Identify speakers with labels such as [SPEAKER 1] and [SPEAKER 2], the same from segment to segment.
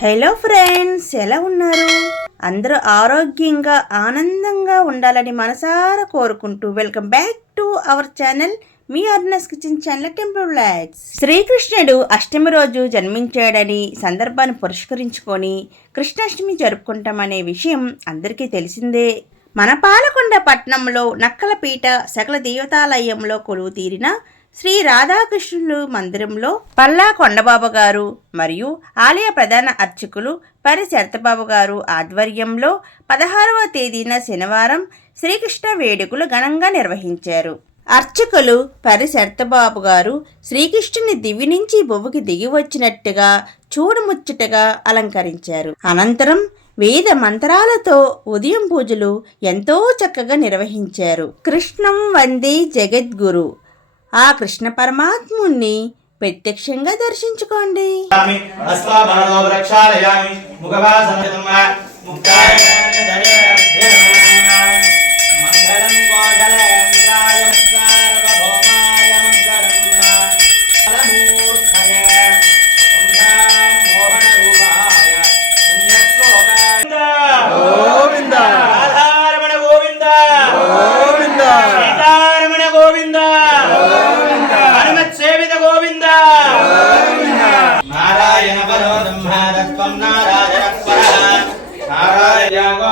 [SPEAKER 1] Hello friends ఎలా ఉన్నారు? అందరూ ఆరోగ్యంగా ఆనందంగా ఉండాలని మనసారా కోరుకుంటూ welcome back to our channel మీ అర్నస్ కిచెన్ ఛానల్ టెంపుల్ లైట్స్ శ్రీకృష్ణుడు అష్టమి రోజు జన్మించాడని సందర్భాన్ని పురస్కరించుకొని కృష్ణాష్టమి జరుపుకుంటామనే విషయం అందరికీ తెలిసిందే. మన పాలకొండ పట్టణంలో నక్కలపీట సకల దేవతాలయంలో కొలువు తీరిన శ్రీ రాధాకృష్ణులు మందిరంలో పల్లా కొండబాబు గారు మరియు ఆలయ ప్రధాన అర్చకులు పరి శరతబాబు గారు ఆధ్వర్యంలో పదహారవ తేదీన శనివారం శ్రీకృష్ణ వేడుకలు ఘనంగా నిర్వహించారు. అర్చకులు పరి శరతబాబు గారు శ్రీకృష్ణుని దివి నుంచి బొవ్వుకి దిగి వచ్చినట్టుగా చూడముచ్చటగా అలంకరించారు. అనంతరం వేద మంత్రాలతో ఉదయం పూజలు ఎంతో చక్కగా నిర్వహించారు. కృష్ణం వందే జగద్గురు. ఆ కృష్ణ పరమాత్ముణ్ణి ప్రత్యక్షంగా దర్శించుకోండి.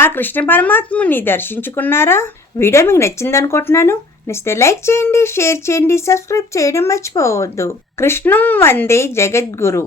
[SPEAKER 1] ఆ కృష్ణ పరమాత్ముని దర్శించుకున్నారా? వీడియో మీకు నచ్చింది అనుకుంటున్నాను నచ్చితే లైక్ చేయండి షేర్ చేయండి సబ్స్క్రైబ్ చేయడం మర్చిపోవద్దు. కృష్ణం వందే జగద్గురు.